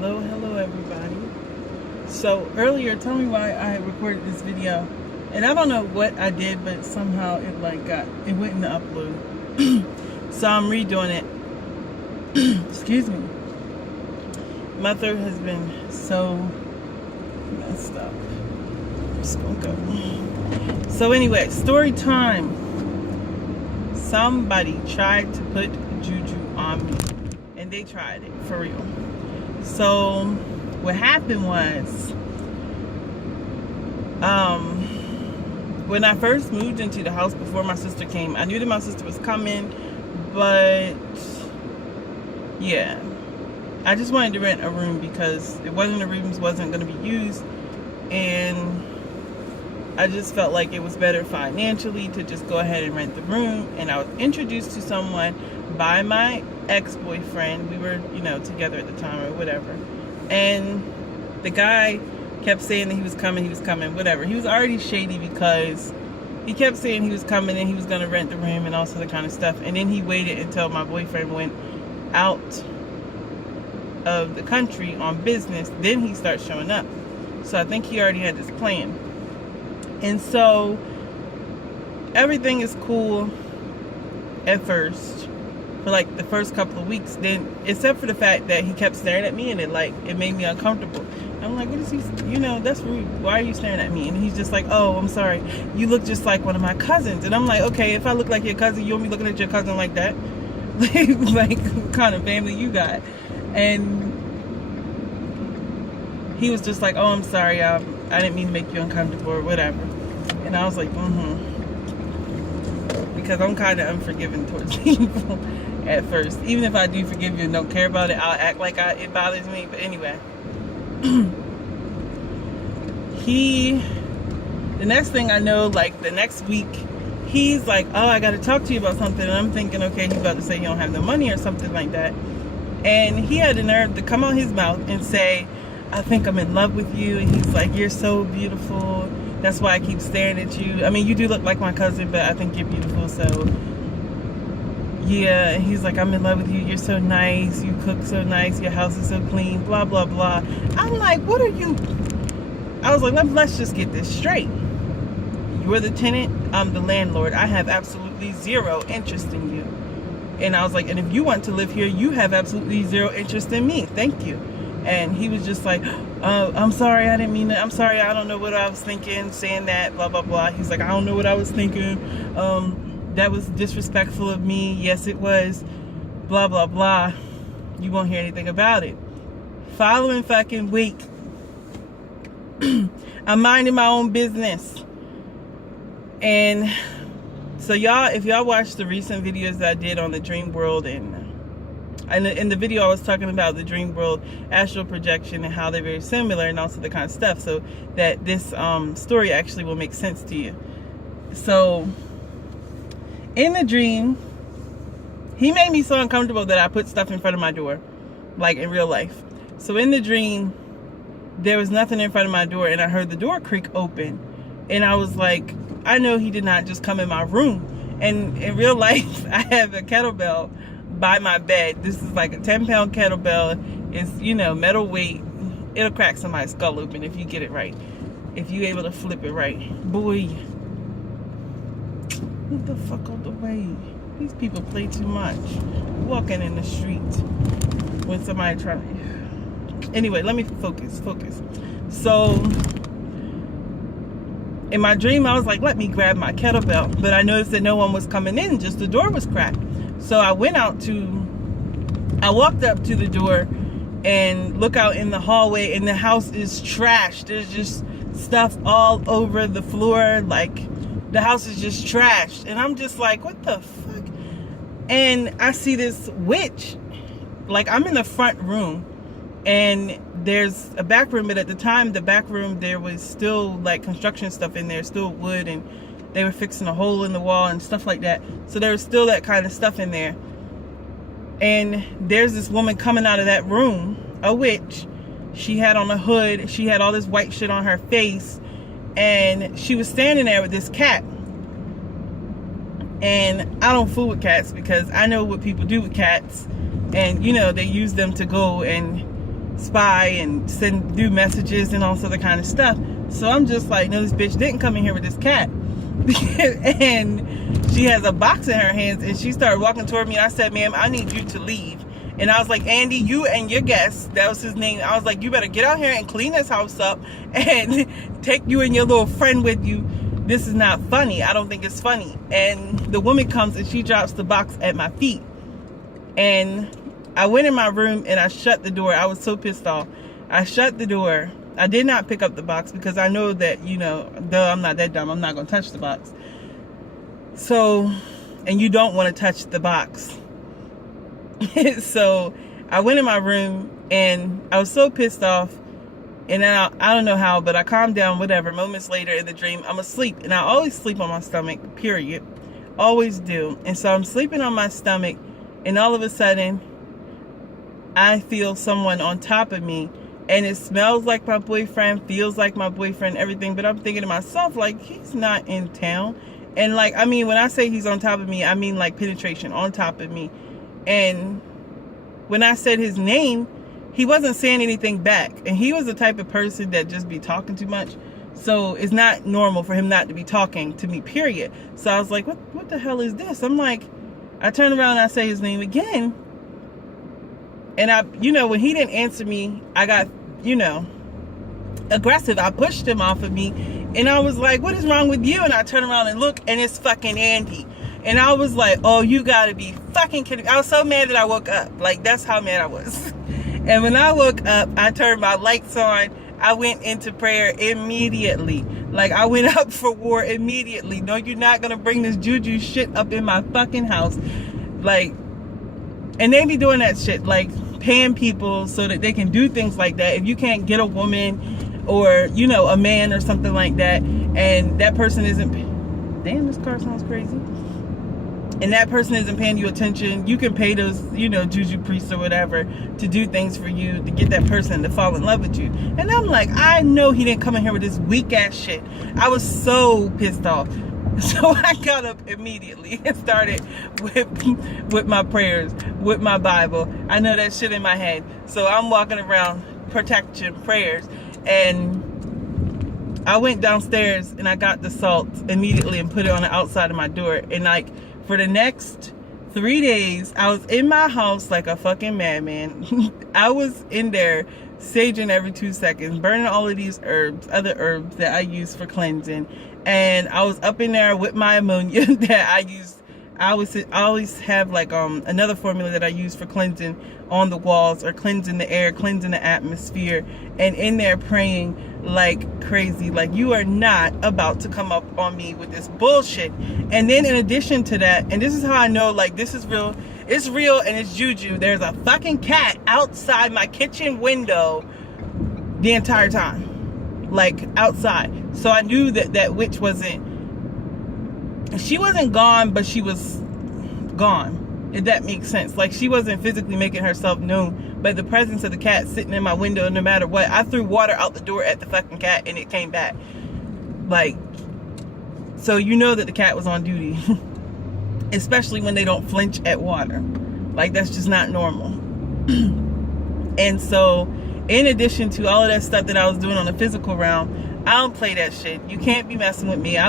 Hello everybody. So earlier, tell me why I had recorded this video, and I don't know what I did, but somehow it went in the upload. So I'm redoing it. Excuse me. My throat has been so messed up. I'm just gonna go. So anyway, story time. Somebody tried to put juju on me, and they tried it for real. So what happened was, when I first moved into the house before my sister came, I knew that my sister was coming, but yeah, I just wanted to rent a room because one of the rooms wasn't going to be used, and I just felt like it was better financially to just go ahead and rent the room. And I was introduced to someone by my ex-boyfriend. We were, together at the time or whatever. And the guy kept saying that he was coming, whatever. He was already shady because he kept saying he was coming and he was going to rent the room and all sort of kind of stuff. And then he waited until my boyfriend went out of the country on business. Then he started showing up. So I think he already had this plan. And so everything is cool at first for like the first couple of weeks, then except for the fact that he kept staring at me, and it made me uncomfortable. I'm like, what is he, that's rude. Why are you staring at me? And he's just like, oh, I'm sorry, you look just like one of my cousins. And I'm like, okay, if I look like your cousin, you won't be looking at your cousin like that? Like what kind of family you got? And he was just like, oh, I'm sorry, I didn't mean to make you uncomfortable or whatever. And I was like, because I'm kind of unforgiving towards people at first. Even if I do forgive you and don't care about it, I'll act like it bothers me. But anyway, the next thing I know, like the next week, he's like, oh, I got to talk to you about something. And I'm thinking, okay, he's about to say he don't have no money or something like that. And he had the nerve to come out his mouth and say, I think I'm in love with you. And he's like, you're so beautiful. That's why I keep staring at you. I mean, you do look like my cousin, but I think you're beautiful. So yeah. And he's like, I'm in love with you. You're so nice. You cook so nice. Your house is so clean. Blah, blah, blah. I'm like, what are you? I was like, let's just get this straight. You're the tenant. I'm the landlord. I have absolutely zero interest in you. And I was like, and if you want to live here, you have absolutely zero interest in me. Thank you. And he was just like, I'm sorry, I didn't mean that. I'm sorry, I don't know what I was thinking, saying that, blah, blah, blah. He's like, I don't know what I was thinking. That was disrespectful of me. Yes, it was. Blah, blah, blah. You won't hear anything about it. Following fucking week, I'm minding my own business. And so y'all, if y'all watched the recent videos that I did on the dream world, and in the video I was talking about the dream world astral projection and how they're very similar and also the kind of stuff, so that this story actually will make sense to you. So in the dream, he made me so uncomfortable that I put stuff in front of my door, like in real life. So in the dream, there was nothing in front of my door, and I heard the door creak open, and I was like, I know he did not just come in my room. And in real life, I have a kettlebell by my bed. This is like a 10-pound kettlebell. It's, metal weight. It'll crack somebody's skull open if you get it right. If you're able to flip it right. Boy. Get the fuck out the way. These people play too much. Walking in the street when somebody trying. Anyway, let me focus. So in my dream, I was like, let me grab my kettlebell. But I noticed that no one was coming in, just the door was cracked. So I walked up to the door and look out in the hallway, and the house is trashed. There's just stuff all over the floor. Like, the house is just trashed. And I'm just like, what the fuck? And I see this witch. Like, I'm in the front room, and there's a back room, but at the time, the back room, there was still like construction stuff in there, still wood, and they were fixing a hole in the wall and stuff like that. So there was still that kind of stuff in there. And there's this woman coming out of that room, a witch. She had on a hood. She had all this white shit on her face. And she was standing there with this cat. And I don't fool with cats because I know what people do with cats. And, they use them to go and spy and do messages and all this other kind of stuff. So I'm just like, no, this bitch didn't come in here with this cat. And she has a box in her hands, and she started walking toward me. I said, ma'am, I need you to leave. And I was like, Andy, you and your guest, that was his name. I was like, you better get out here and clean this house up and take you and your little friend with you. This is not funny. I don't think it's funny. And the woman comes and she drops the box at my feet. And I went in my room and I shut the door. I was so pissed off. I shut the door. I did not pick up the box because I know that, you know, duh, I'm not that dumb. I'm not going to touch the box. So, and you don't want to touch the box. So I went in my room and I was so pissed off. And then I don't know how, but I calmed down, whatever. Moments later in the dream, I'm asleep. And I always sleep on my stomach, period. Always do. And so I'm sleeping on my stomach. And all of a sudden, I feel someone on top of me. And it smells like my boyfriend, feels like my boyfriend, everything. But I'm thinking to myself, like, he's not in town. And like, I mean, when I say he's on top of me, I mean like penetration on top of me. And when I said his name, he wasn't saying anything back. And he was the type of person that just be talking too much. So it's not normal for him not to be talking to me, period. So I was like, what the hell is this? I'm like, I turn around and I say his name again. And I, you know, when he didn't answer me, I got, you know, aggressive. I pushed him off of me. And I was like, what is wrong with you? And I turn around and look, and it's fucking Andy. And I was like, oh, you gotta be fucking kidding me. I was so mad that I woke up. Like, that's how mad I was. And when I woke up, I turned my lights on. I went into prayer immediately. Like, I went up for war immediately. No, you're not gonna bring this juju shit up in my fucking house. Like, and they be doing that shit, like paying people so that they can do things like that. If you can't get a woman or, you know, a man or something like that, and that person isn't, damn, this car sounds crazy. And that person isn't paying you attention, you can pay those, you know, juju priests or whatever to do things for you, to get that person to fall in love with you. And I'm like, I know he didn't come in here with this weak ass shit. I was so pissed off. So I got up immediately and started with my prayers, with my Bible. I know that shit in my head. So I'm walking around protection prayers. And I went downstairs and I got the salt immediately and put it on the outside of my door. And like, for the next 3 days, I was in my house like a fucking madman. I was in there saging every 2 seconds, burning all of these herbs, other herbs that I use for cleansing. And I was up in there with my ammonia that I used. I always have like another formula that I use for cleansing on the walls, or cleansing the air, cleansing the atmosphere, and in there praying like crazy. Like, you are not about to come up on me with this bullshit. And then in addition to that, and this is how I know like this is real, it's real and it's juju, there's a fucking cat outside my kitchen window the entire time, like outside. So I knew that that witch wasn't, she wasn't gone, but she was gone, if that makes sense. Like, she wasn't physically making herself known, but the presence of the cat sitting in my window, no matter what, I threw water out the door at the fucking cat and it came back. Like, so you know that the cat was on duty. Especially when they don't flinch at water. Like, that's just not normal. And so, in addition to all of that stuff that I was doing on the physical realm, I don't play that shit. You can't be messing with me. I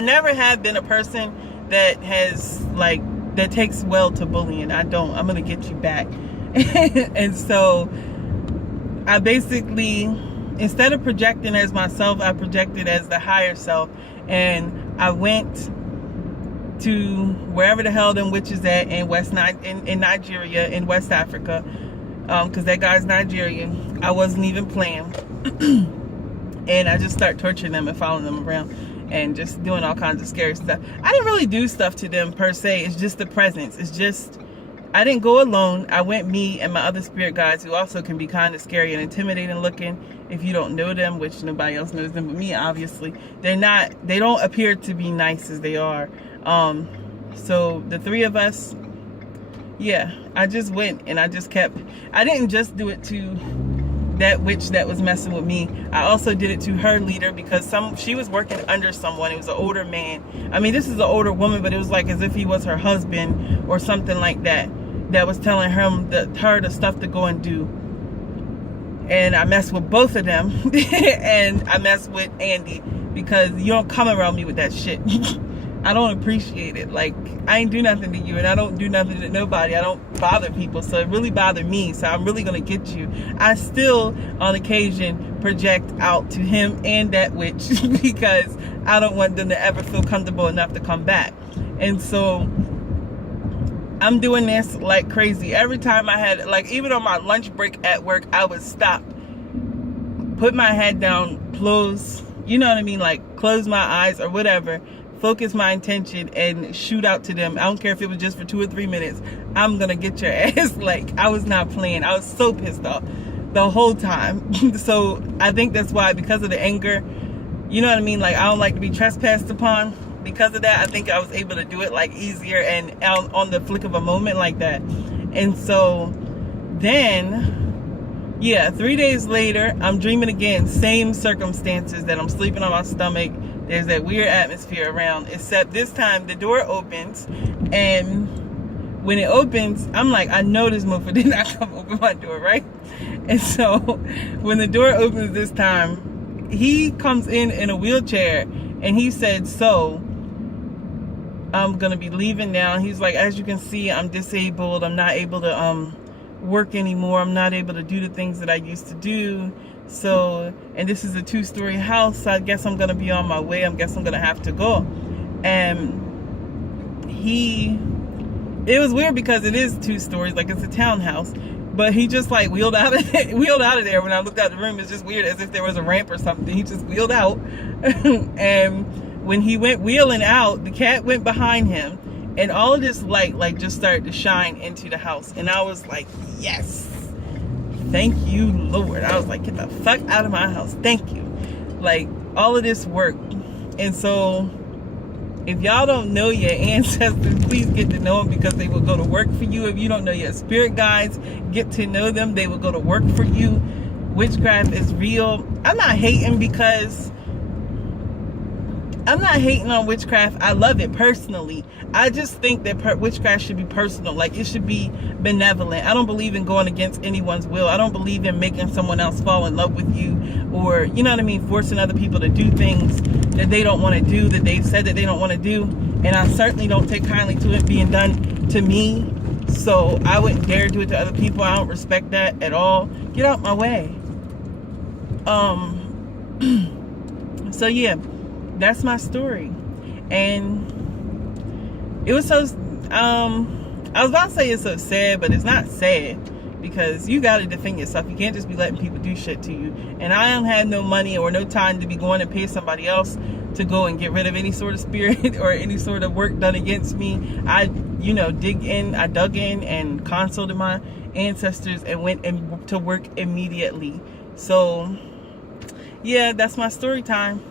never have been a person that has, like, that takes well to bullying. I don't. I'm going to get you back. And so, I basically, instead of projecting as myself, I projected as the higher self. And I went to wherever the hell them witches at in in Nigeria, in West Africa. Because that guy's Nigerian. I wasn't even playing. And I just start torturing them and following them around and just doing all kinds of scary stuff. I didn't really do stuff to them per se. It's just the presence. It's just, I didn't go alone. I went me and my other spirit guides, who also can be kind of scary and intimidating looking if you don't know them, which nobody else knows them but me, obviously. They don't appear to be nice as they are. So the three of us, yeah, I just went and I just kept, I didn't just do it to that witch that was messing with me. I also did it to her leader, because she was working under someone. It was an older man. I mean, this is an older woman, but it was like as if he was her husband or something like that, that was telling her the stuff to go and do. and I mess with both of them. And I mess with Andy because you don't come around me with that shit. I don't appreciate it. Like, I ain't do nothing to you, and I don't do nothing to nobody. I don't bother people, so it really bothered me. So I'm really gonna get you. I still, on occasion, project out to him and that witch because I don't want them to ever feel comfortable enough to come back. And so I'm doing this like crazy. Every time I had, like, even on my lunch break at work, I would stop, put my head down, close, you know what I mean, like close my eyes or whatever, focus my intention and shoot out to them. I don't care if it was just for 2 or 3 minutes. I'm gonna get your ass. Like, I was not playing. I was so pissed off the whole time. So I think that's why, because of the anger, you know what I mean, like, I don't like to be trespassed upon. Because of that, I think I was able to do it like easier and on the flick of a moment like that. And so then, yeah, 3 days later, I'm dreaming again. Same circumstances, that I'm sleeping on my stomach. There's that weird atmosphere around, except this time the door opens, and when it opens, I'm like, I know this motherfucker did not come open my door, right? And so when the door opens this time, he comes in a wheelchair, and he said, so I'm gonna be leaving now. He's like, as you can see, I'm disabled. I'm not able to work anymore. I'm not able to do the things that I used to do. So, and this is a 2-story house, so I guess I'm gonna be on my way. I guess I'm gonna have to go. And it was weird because it is 2 stories, like it's a townhouse, but he just like wheeled out of there. When I looked out the room, it's just weird, as if there was a ramp or something. He just wheeled out. And when he went wheeling out, the cat went behind him, and all of this light like just started to shine into the house. And I was like, yes, thank you, Lord. I was like, get the fuck out of my house. Thank you. Like, all of this work. And so if y'all don't know your ancestors, please get to know them, because they will go to work for you. If you don't know your spirit guides, get to know them. They will go to work for you. Witchcraft is real. I'm not hating on witchcraft. I love it personally. I just think that witchcraft should be personal. Like, it should be benevolent. I don't believe in going against anyone's will. I don't believe in making someone else fall in love with you, or, you know what I mean, forcing other people to do things that they don't want to do, that they've said that they don't want to do. And I certainly don't take kindly to it being done to me. So I wouldn't dare do it to other people. I don't respect that at all. Get out my way. So yeah, that's my story. And it was so, I was about to say it's so sad, but it's not sad, because you got to defend yourself. You can't just be letting people do shit to you. And I don't have no money or no time to be going and pay somebody else to go and get rid of any sort of spirit or any sort of work done against me. I dug in and consulted my ancestors and went to work immediately. So yeah, that's my story time.